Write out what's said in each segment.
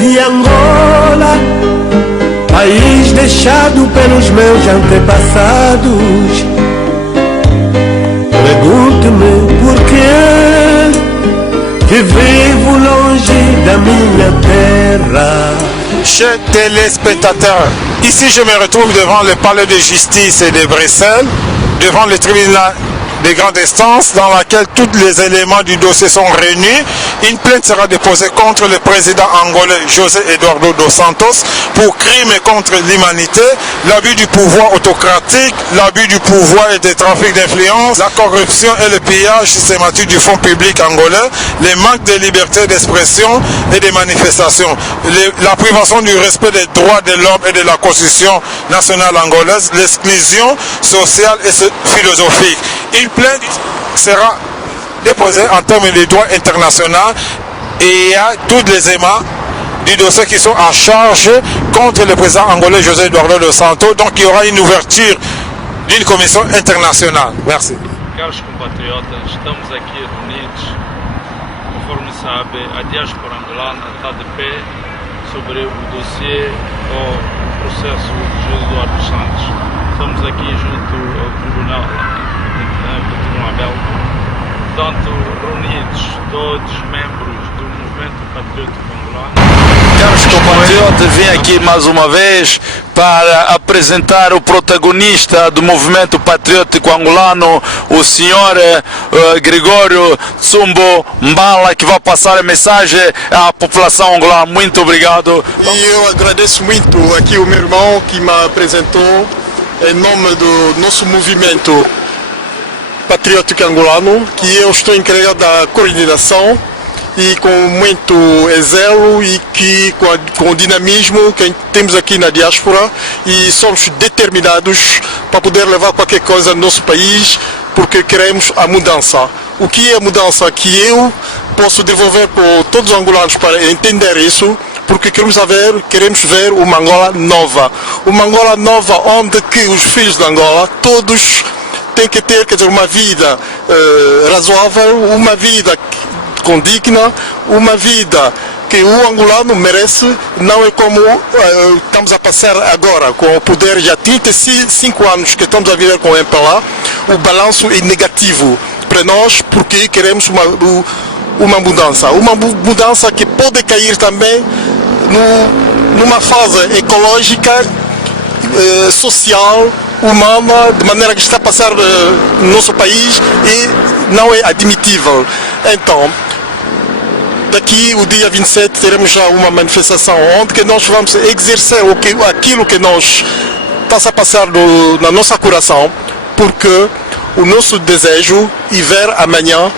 de Angola, país deixado pelos meus antepassados. Pergunte-me por que vivo longe da minha terra. Chers téléspectateurs, ici je me retrouve devant le palais de justice de Bruxelles, devant le tribunal de grande instance dans laquelle tous les éléments du dossier sont réunis. Une plainte sera déposée contre le président angolais José Eduardo dos Santos pour crimes contre l'humanité, l'abus du pouvoir autocratique, l'abus du pouvoir et des trafics d'influence, la corruption et le pillage systématique du fonds public angolais, le manque de liberté d'expression et de manifestation, la privation du respect des droits de l'homme et de la constitution nationale angolaise, l'exclusion sociale et philosophique. Une plainte sera déposée en termes de droit international et il y a tous les éléments du dossier qui sont à charge contre le président angolais José Eduardo dos Santos. Donc il y aura une ouverture d'une commission internationale. Merci. Caros compatriotas, estamos aqui reunidos, conforme sabe, a diáspora angolana está de pé sobre o dossiê ou processo de José Eduardo dos Santos. Estamos aqui junto ao Tribunal Belga, portanto, reunidos todos os membros do Movimento Patriótico Angolano. Caros compatriotas, vim aqui mais uma vez para apresentar o protagonista do Movimento Patriótico Angolano, o senhor Gregório Tsumbo Mbala, que vai passar a mensagem à população angolana. Muito obrigado. E eu agradeço muito aqui o meu irmão que me apresentou em nome do nosso movimento patriótico angolano, que eu estou encarregado da coordenação e com muito zelo e que com o dinamismo que temos aqui na diáspora, e somos determinados para poder levar qualquer coisa no nosso país, porque queremos a mudança. O que é a mudança que eu posso devolver para todos os angolanos para entender isso? Porque queremos ver uma Angola nova. Uma Angola nova onde que os filhos de Angola, todos têm que ter, quer dizer, uma vida razoável, uma vida condigna, uma vida que o angolano merece. Não é como estamos a passar agora, com o poder já 35 anos que estamos a viver com o MPLA, o balanço é negativo para nós, porque queremos uma mudança que pode cair também numa fase ecológica, social, humana, de maneira que está a passar no nosso país, e não é admitível. Então, daqui o dia 27 teremos já uma manifestação onde que nós vamos exercer aquilo que nós está a passar na nossa coração, porque o nosso desejo é ver amanhã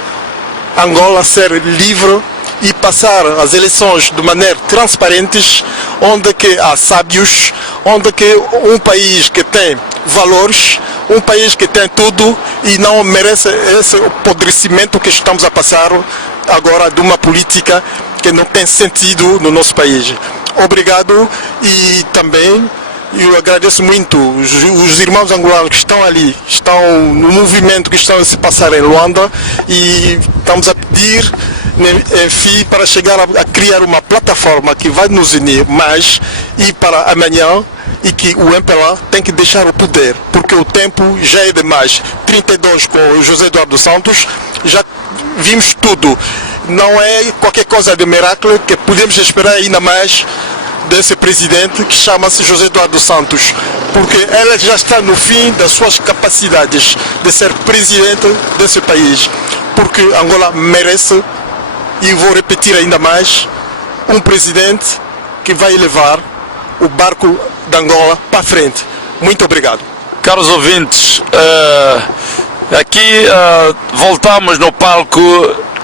Angola ser livre e passar as eleições de maneira transparente, onde que há sábios, onde que um país que tem valores, um país que tem tudo e não merece esse apodrecimento que estamos a passar agora de uma política que não tem sentido no nosso país. Obrigado, e também eu agradeço muito os irmãos angolanos que estão ali, estão no movimento que estão a se passar em Luanda, e estamos a pedir, enfim, para chegar a criar uma plataforma que vai nos unir mais e para amanhã, e que o MPLA tem que deixar o poder, porque o tempo já é demais. 32 com o José Eduardo dos Santos, já vimos tudo. Não é qualquer coisa de miracle que podemos esperar ainda mais desse presidente que chama-se José Eduardo dos Santos, porque ele já está no fim das suas capacidades de ser presidente desse país, porque Angola merece, e vou repetir ainda mais, um presidente que vai levar o barco de Angola para frente. Muito obrigado. Caros ouvintes, aqui voltamos no palco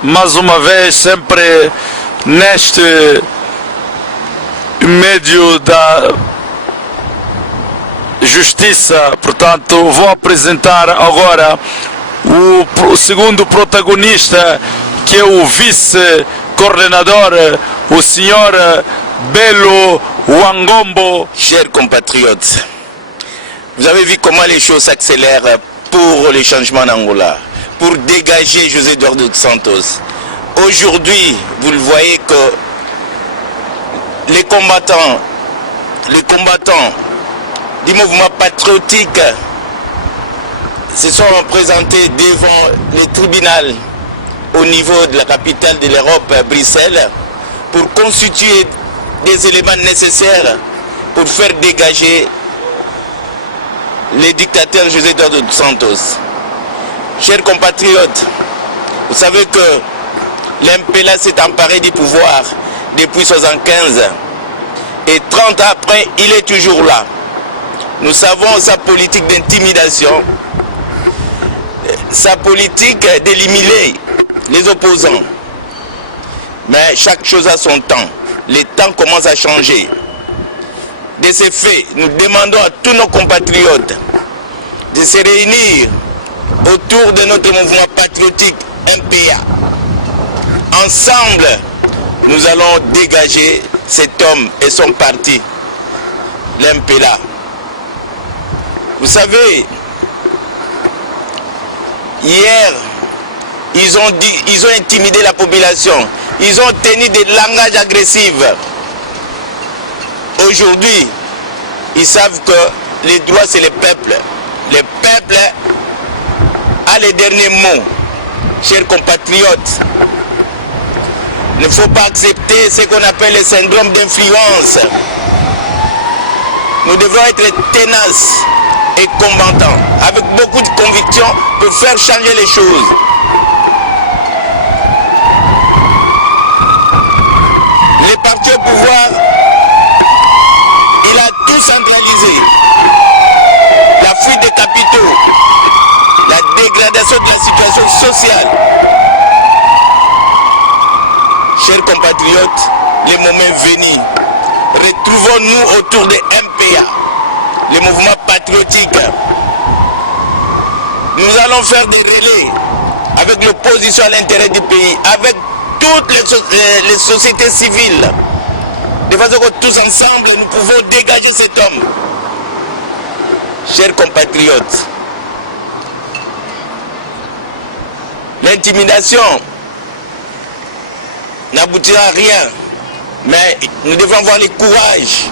mais uma vez, sempre neste meio da justiça. Portanto, vou apresentar agora o segundo protagonista, que est le vice-coordinateur, le Sr. Bello Wangombo. Chers compatriotes, vous avez vu comment les choses s'accélèrent pour les changements en Angola, pour dégager José Eduardo dos Santos. Aujourd'hui, vous le voyez que les combattants du mouvement patriotique se sont présentés devant le tribunal au niveau de la capitale de l'Europe, Bruxelles, pour constituer des éléments nécessaires pour faire dégager le dictateur José Eduardo dos Santos. Chers compatriotes, vous savez que l'MPLA s'est emparé du pouvoir depuis 1975 et 30 ans après, il est toujours là. Nous savons sa politique d'intimidation, sa politique d'éliminer les opposants. Mais chaque chose a son temps. Les temps commencent à changer. De ces faits, nous demandons à tous nos compatriotes de se réunir autour de notre mouvement patriotique MPA. Ensemble, nous allons dégager cet homme et son parti, l'MPLA. Vous savez, hier, ils ont intimidé la population. Ils ont tenu des langages agressifs. Aujourd'hui, ils savent que les droits, c'est le peuple. Le peuple a les derniers mots. Chers compatriotes, il ne faut pas accepter ce qu'on appelle le syndrome d'influence. Nous devons être tenaces et combattants, avec beaucoup de conviction pour faire changer les choses. Les partis au pouvoir, il a tout centralisé. La fuite des capitaux, la dégradation de la situation sociale. Chers compatriotes, le moment est venu. Retrouvons-nous autour de MPA, le mouvement patriotique. Nous allons faire des relais avec l'opposition à l'intérêt du pays, avec toutes les sociétés civiles, de façon que tous ensemble, nous pouvons dégager cet homme. Chers compatriotes, l'intimidation n'aboutira à rien, mais nous devons avoir le courage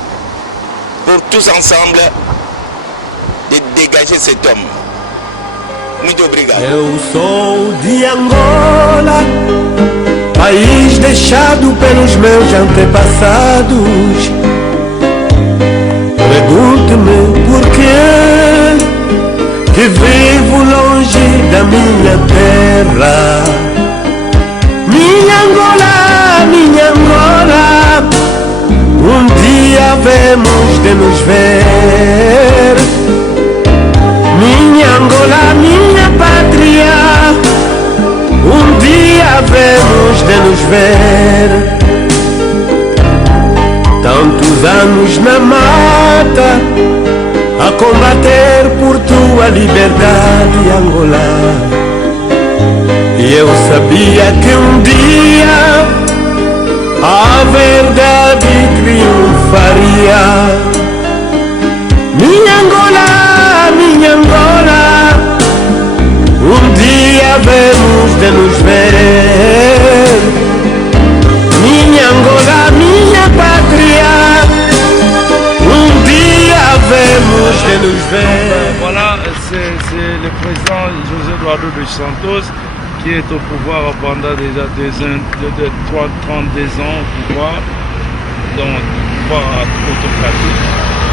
pour tous ensemble de dégager cet homme. Muito obrigado. Eu sou de Angola, país deixado pelos meus antepassados. Pergunte-me por que vivo longe da minha terra. Minha Angola, um dia havemos de nos ver. Minha Angola, minha pátria, um dia havemos de nos ver. Tantos anos na mata, a combater por tua liberdade, Angola. E eu sabia que um dia a verdade triunfaria. Minha Angola, um dia havemos de nos ver. Minha Angola, minha pátria, um dia havemos de nos ver. Voilà, c'est le président José Eduardo dos Santos qui est au pouvoir pendant déjà 32 ans au pouvoir, donc pouvoir autocratique.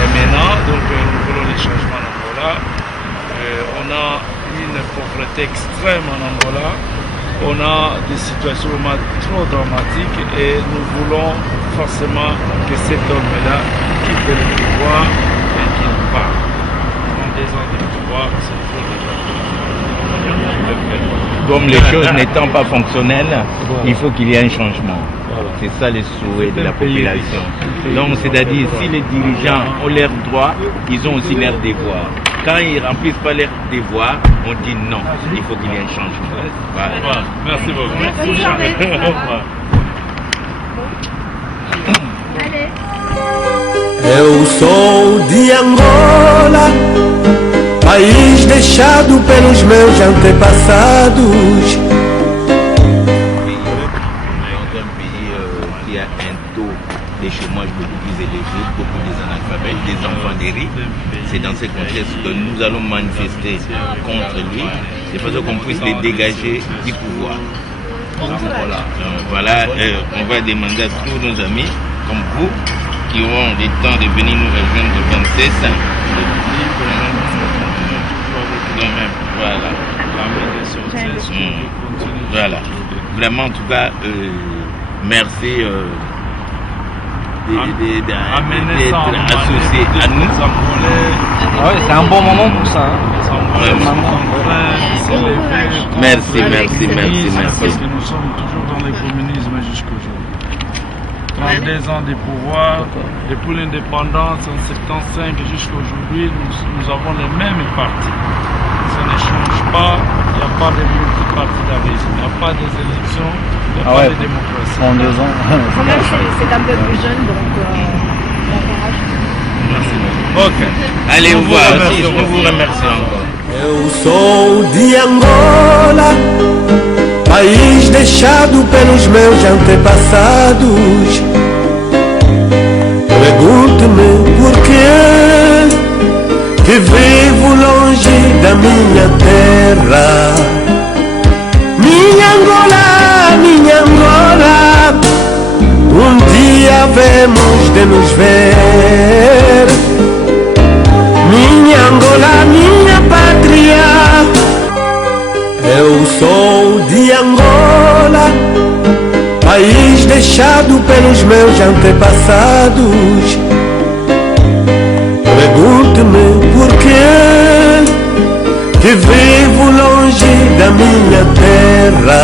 Et maintenant, donc, nous voulons les changements en Angola. On a une pauvreté extrême en Angola. On a des situations vraiment trop dramatiques et nous voulons forcément que cet homme-là quitte le pouvoir et qu'il parte. 32 ans de pouvoir, c'est le faux de Comme les choses n'étant pas fonctionnelles, il faut qu'il y ait un changement. C'est ça le souhait de la population. Donc c'est-à-dire si les dirigeants ont leurs droits, ils ont aussi leurs devoirs. Quand ils ne remplissent pas leurs devoirs, on dit non, il faut qu'il y ait un changement. Voilà. Merci beaucoup. Eu sou de Angola, país deixado pelos meus antepassados. Dans un pays qui a un taux de chômage C'est dans ce contexte que nous allons manifester contre lui, de façon qu'on puisse les dégager du pouvoir. Voilà, on va demander à tous nos amis, comme vous, qui auront le temps de venir nous rejoindre le 26. Voilà. Voilà. Vraiment, en tout cas, merci d'être associé à nous. Ah ouais, c'est un bon moment pour ça. Merci. Parce que nous sommes toujours dans le communisme jusqu'aujourd'hui. 32 ans de pouvoir, depuis l'indépendance en 75 jusqu'à aujourd'hui, nous avons les mêmes partis. Ça ne change pas, il n'y a pas de multipartidarisme, il n'y a pas des élections, il n'y a pas de démocratie. En 2 ans. Quand même, c'est un peu plus jeune, donc bon courage. Merci. Ok. Allez, au revoir. On vous remercie encore. Eu sou de Angola, país deixado pelos meus antepassados. Pergunte-me por que vivo longe da minha terra. Minha Angola, dia havemos de nos ver. Minha Angola, minha pátria. Eu sou de Angola, país deixado pelos meus antepassados. Pergunte-me por que vivo longe da minha terra.